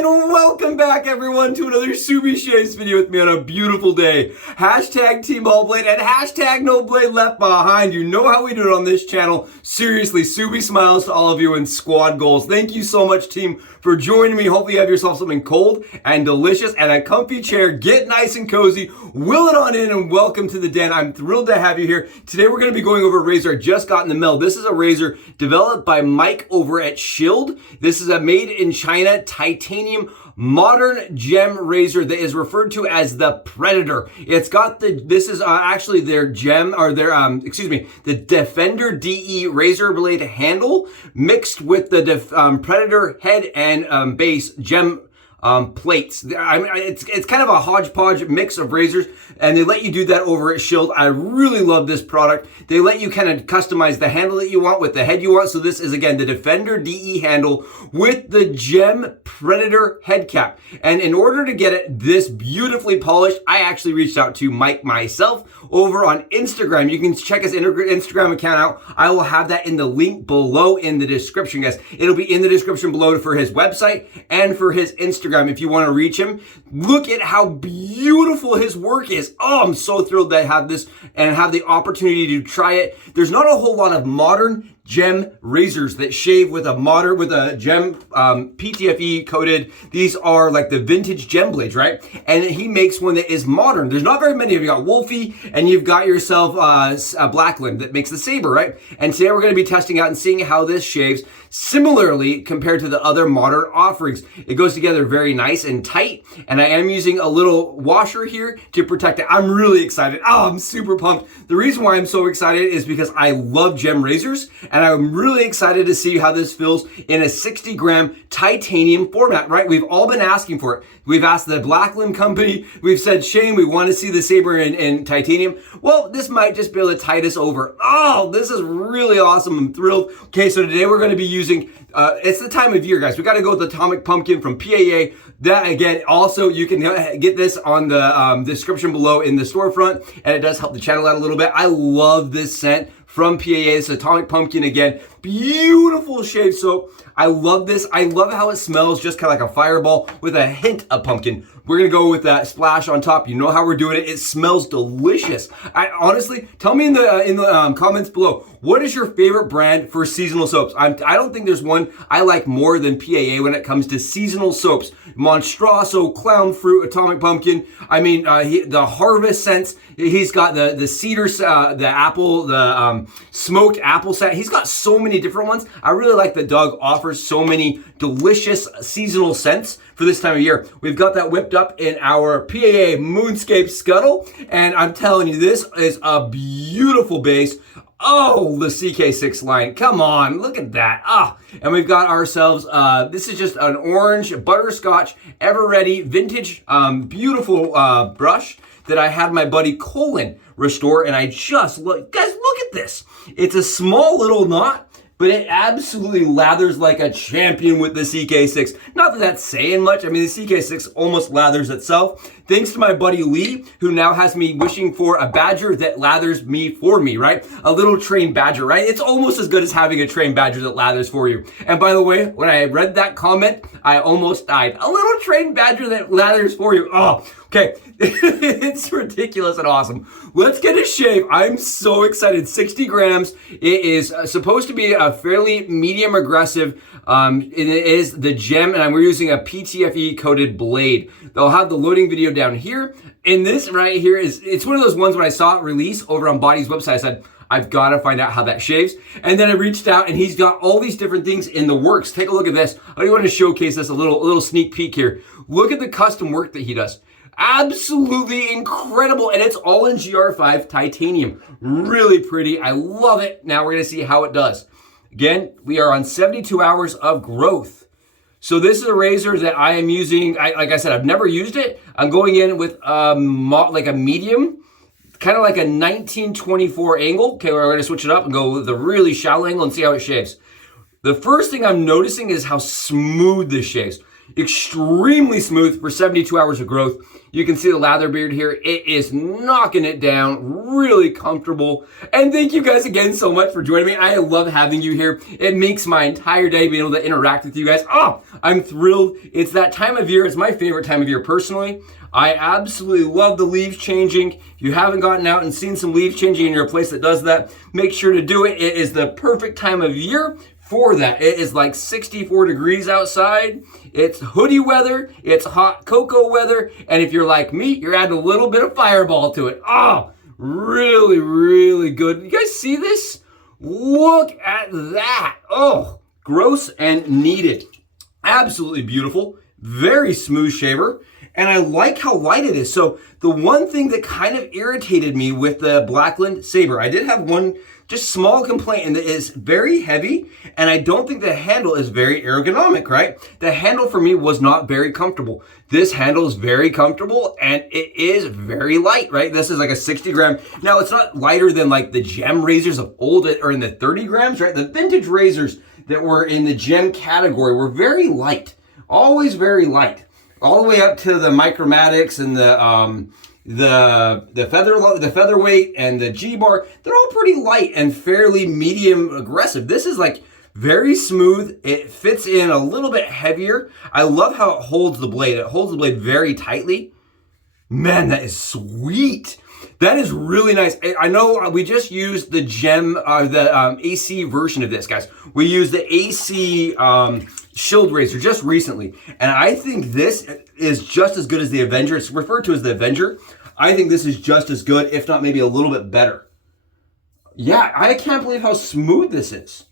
And welcome back everyone to another Subi Shaves video with me on a beautiful day. Hashtag Team All Blade and hashtag No Blade Left Behind. You know how we do it on this channel. Seriously, Subi smiles to all of you in squad goals. Thank you so much, team, for joining me. Hopefully you have yourself something cold and delicious and a comfy chair. Get nice and cozy. Will it on in and welcome to the den. I'm thrilled to have you here. Today we're going to be going over a razor I just got in the mail. This is a razor developed by Mike over at Shield. This is a made in China titanium modern gem razor that is referred to as the Predator. It's got this is actually their gem, or their, the Defender DE razor blade handle mixed with the Predator head and base gem plates. It's kind of a hodgepodge mix of razors, and they let you do that over at Shield. I really love this product. They let you kind of customize the handle that you want with the head you want. So this is, again, the Defender DE handle with the Gem Predator head cap. And in order to get it this beautifully polished, I actually reached out to Mike myself over on Instagram. You can check his Instagram account out. I will have that in the link below in the description, guys. It'll be in the description below for his website and for his Instagram if you want to reach him. Look at how beautiful his work is. Oh, I'm so thrilled to have this and have the opportunity to try it. There's not a whole lot of modern gem razors that shave with a gem PTFE coated. These are like the vintage gem blades, right? And he makes one that is modern. There's not very many. You've got Wolfie and you've got yourself a Blackland that makes the Saber, right? And today we're going to be testing out and seeing how this shaves similarly compared to the other modern offerings. It goes together very nice and tight, and I am using a little washer here to protect it. I'm really excited. Oh, I'm super pumped. The reason why I'm so excited is because I love gem razors, and I'm really excited to see how this feels in a 60-gram titanium format, right? We've all been asking for it. We've asked the Blackland company. We've said, Shane, we want to see the Saber in titanium. Well, this might just be able to tide us over. Oh, this is really awesome. I'm thrilled. Okay, so today we're going to be using, it's the time of year, guys. We got to go with Atomic Pumpkin from PAA. That, again, also, you can get this on the description below in the storefront, and it does help the channel out a little bit. I love this scent from PAA. It's Atomic Pumpkin again. Beautiful shave soap. I love this. I love how it smells, just kind of like a fireball with a hint of pumpkin. We're gonna go with that splash on top. You know how we're doing it. It smells delicious. I honestly, tell me in the comments below, what is your favorite brand for seasonal soaps? I don't think there's one I like more than PAA when it comes to seasonal soaps. Monstrasso, Clown Fruit, Atomic Pumpkin. I mean, the Harvest scents. He's got the cedar, the apple, the smoked apple scent. He's got so many different ones. I really like that Doug offers so many delicious seasonal scents for this time of year. We've got that whipped up in our PAA Moonscape Scuttle, and I'm telling you, this is a beautiful base. Oh, the CK6 line. Come on, look at that. Ah, and we've got ourselves, this is just an orange butterscotch ever ready vintage beautiful brush that I had my buddy Colin restore, and I just look, guys, look at this. It's a small little knot, but it absolutely lathers like a champion with the CK6. Not that that's saying much. I mean, the CK6 almost lathers itself. Thanks to my buddy Lee, who now has me wishing for a badger that lathers me for me, right? A little trained badger, right? It's almost as good as having a trained badger that lathers for you. And by the way, when I read that comment, I almost died. A little trained badger that lathers for you. Oh, okay. It's ridiculous and awesome. Let's get a shave. I'm so excited. 60 grams. It is supposed to be a fairly medium aggressive. It is the gem, and we're using a PTFE coated blade. They'll have the loading video down here. And this right here it's one of those ones when I saw it release over on Body's website, I said, I've got to find out how that shaves. And then I reached out, and he's got all these different things in the works. Take a look at this. I want to showcase this a little sneak peek here. Look at the custom work that he does. Absolutely incredible, and it's all in GR5 titanium. Really pretty. I love it. Now we're going to see how it does. Again, we are on 72 hours of growth. So this is a razor that I am using. Like I said, I've never used it. I'm going in with like a medium, kind of like a 1924 angle. Okay, we're going to switch it up and go with the really shallow angle and see how it shaves. The first thing I'm noticing is how smooth this shaves. Extremely smooth for 72 hours of growth. You can see the lather beard here. It is knocking it down, really comfortable. And thank you guys again so much for joining me. I love having you here. It makes my entire day being able to interact with you guys. Oh, I'm thrilled. It's that time of year. It's my favorite time of year personally. I absolutely love the leaves changing. If you haven't gotten out and seen some leaves changing and you're a place that does that, make sure to do it. It is the perfect time of year for that. It is like 64 degrees outside. It's hoodie weather. It's hot cocoa weather. And if you're like me, you're adding a little bit of fireball to it. Oh, really, really good. You guys see this? Look at that. Oh, gross and needed. Absolutely beautiful. Very smooth shaver. And I like how light it is. So the one thing that kind of irritated me with the Blackland Saber, I did have one just small complaint, and that is very heavy, and I don't think the handle is very ergonomic, right? The handle for me was not very comfortable. This handle is very comfortable, and it is very light, right? This is like a 60 gram. Now, it's not lighter than like the gem razors of old or in the 30 grams, right? The vintage razors that were in the gem category were very light, always very light. All the way up to the Micromatics and the featherweight and the G-bar. They're all pretty light and fairly medium aggressive. This is like very smooth. It fits in a little bit heavier. I love how it holds the blade. It holds the blade very tightly. Man, that is sweet. That is really nice. I know we just used the gem, AC version of this, guys. We used the AC Shield razor just recently, and I think this is just as good as the Avenger. It's referred to as the Avenger. I think this is just as good, if not maybe a little bit better. Yeah, I can't believe how smooth this is.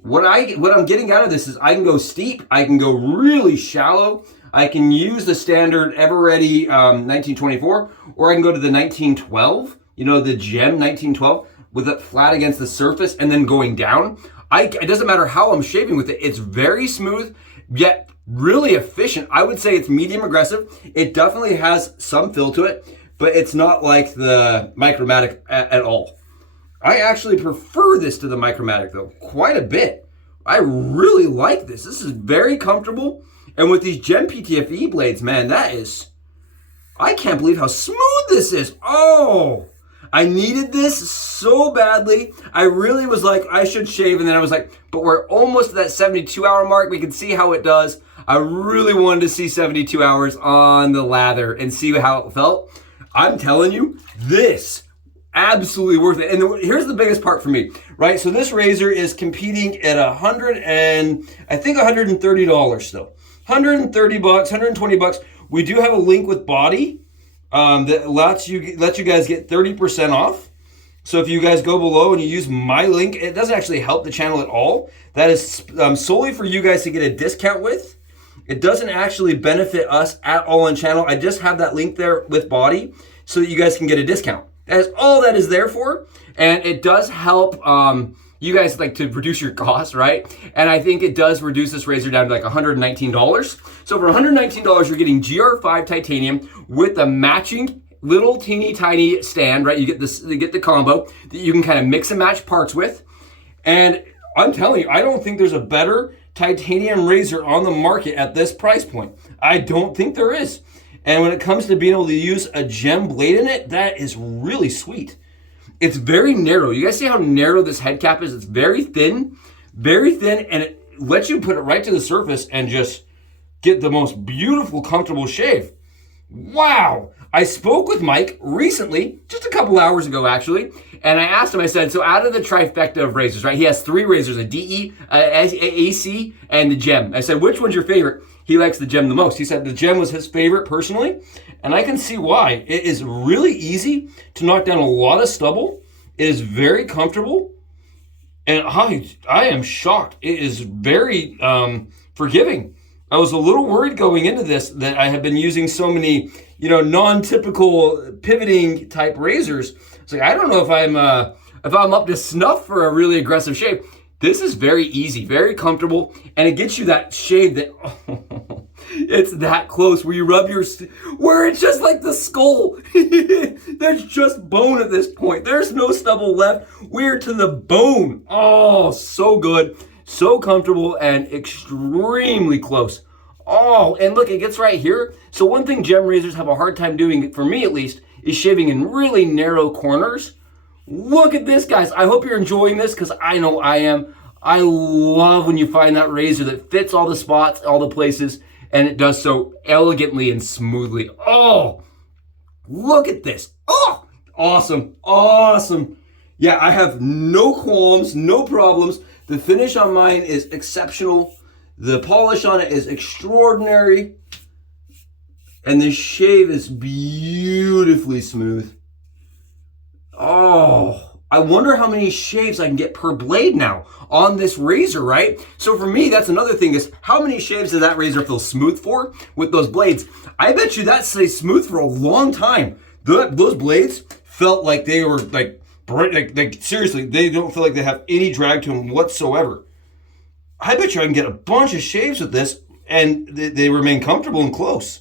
What I'm getting out of this is I can go steep, I can go really shallow, I can use the standard Ever-Ready 1924, or I can go to the 1912, you know, the Gem 1912, with it flat against the surface and then going down. It doesn't matter how I'm shaving with it. It's very smooth, yet really efficient. I would say it's medium aggressive. It definitely has some fill to it, but it's not like the Micromatic at all. I actually prefer this to the Micromatic though, quite a bit. I really like this. This is very comfortable. And with these Gem PTFE blades, man, I can't believe how smooth this is. Oh, I needed this so badly. I really was like, I should shave. And then I was like, but we're almost at that 72-hour mark. We can see how it does. I really wanted to see 72 hours on the lather and see how it felt. I'm telling you, this absolutely worth it. And here's the biggest part for me, right? So this razor is competing at $130 still. 130 bucks, 120 bucks. We do have a link with Body that lets you guys get 30% off. So if you guys go below and you use my link, it doesn't actually help the channel at all. That is solely for you guys to get a discount with. It doesn't actually benefit us at all on channel. I just have that link there with Body so that you guys can get a discount. That is all that is there for. And it does help you guys like to reduce your costs, right? And I think it does reduce this razor down to like $119. So for $119, you're getting GR5 titanium with the matching little teeny tiny stand, right? You get the combo that you can kind of mix and match parts with. And I'm telling you, I don't think there's a better titanium razor on the market at this price point. I don't think there is. And when it comes to being able to use a gem blade in it, that is really sweet. It's very narrow. You guys see how narrow this head cap is? It's very thin, and it lets you put it right to the surface and just get the most beautiful, comfortable shave. Wow. I spoke with Mike recently, just a couple hours ago actually, and I asked him, I said, so out of the trifecta of razors, right? He has 3 razors, a DE, AC, and the Gem. I said, which one's your favorite? He likes the Gem the most. He said the Gem was his favorite personally, and I can see why. It is really easy to knock down a lot of stubble. It is very comfortable, and I am shocked. It is very forgiving. I was a little worried going into this that I have been using so many, non-typical pivoting type razors. It's like, I don't know if I'm up to snuff for a really aggressive shave. This is very easy, very comfortable, and it gets you that shave that, it's that close where you rub where it's just like the skull. There's just bone at this point. There's no stubble left. We're to the bone. Oh, so good, so comfortable, and extremely close. Oh, and look, it gets right here. So one thing gem razors have a hard time doing, for me at least, is shaving in really narrow corners. Look at this, guys. I hope you're enjoying this because I know I am. I love when you find that razor that fits all the spots, all the places, and it does so elegantly and smoothly. Oh, look at this. Oh, awesome, awesome. Yeah, I have no qualms, no problems. The finish on mine is exceptional. The polish on it is extraordinary. And the shave is beautifully smooth. Oh, I wonder how many shaves I can get per blade now on this razor, right? So for me, that's another thing is how many shaves does that razor feel smooth for with those blades? I bet you that stays smooth for a long time. Those blades felt like they were like seriously, they don't feel like they have any drag to them whatsoever. I bet you I can get a bunch of shaves with this and they remain comfortable and close.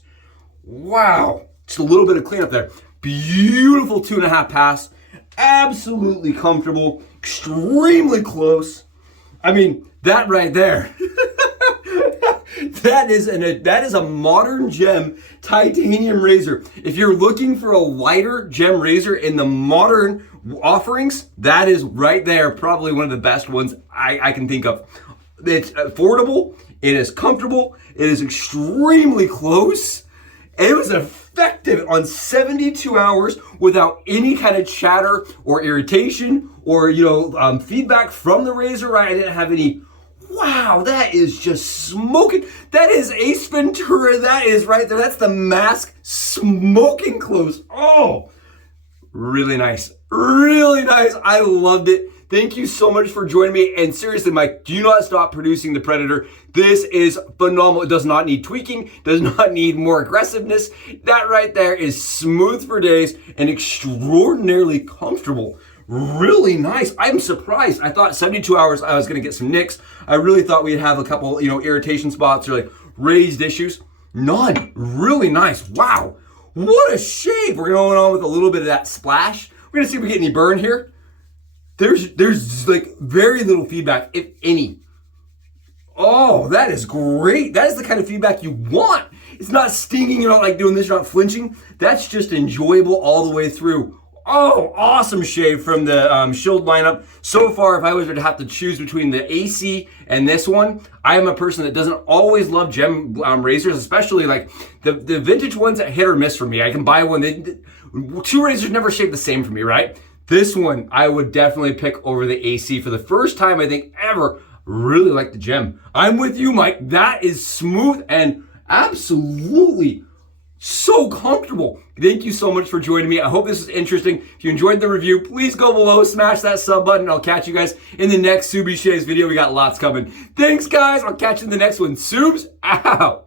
Wow. Just a little bit of cleanup there. Beautiful 2.5 pass. Absolutely comfortable. Extremely close. I mean, that right there. That is a modern gem titanium razor. If you're looking for a lighter gem razor in the modern offerings, that is right there. Probably one of the best ones I can think of. It's affordable. It is comfortable. It is extremely close. And it was effective on 72 hours without any kind of chatter or irritation or, feedback from the razor, right? I didn't have any. Wow, that is just smoking. That is Ace Ventura. That is right there. That's the mask smoking close. Oh, really nice. Really nice. I loved it. Thank you so much for joining me. And seriously, Mike, do not stop producing the Predator. This is phenomenal. It does not need tweaking, does not need more aggressiveness. That right there is smooth for days and extraordinarily comfortable. Really nice. I'm surprised. I thought 72 hours I was going to get some nicks. I really thought we'd have a couple, irritation spots or like raised issues. None. Really nice. Wow. What a shave. We're going on with a little bit of that splash. We're going to see if we get any burn here. There's like very little feedback, if any. Oh, that is great. That is the kind of feedback you want. It's not stinging, you're not like doing this, you're not flinching. That's just enjoyable all the way through. Oh, awesome shave from the Shield lineup. So far, if I was to have to choose between the AC and this one, I am a person that doesn't always love gem razors, especially like the vintage ones that hit or miss for me. I can buy one. Two razors never shave the same for me, right? This one, I would definitely pick over the AC for the first time, I think, ever. Really like the gem. I'm with you, Mike. That is smooth and absolutely so comfortable. Thank you so much for joining me. I hope this is interesting. If you enjoyed the review, please go below, smash that sub button. I'll catch you guys in the next Subi Shaves video. We got lots coming. Thanks, guys. I'll catch you in the next one. Subs out.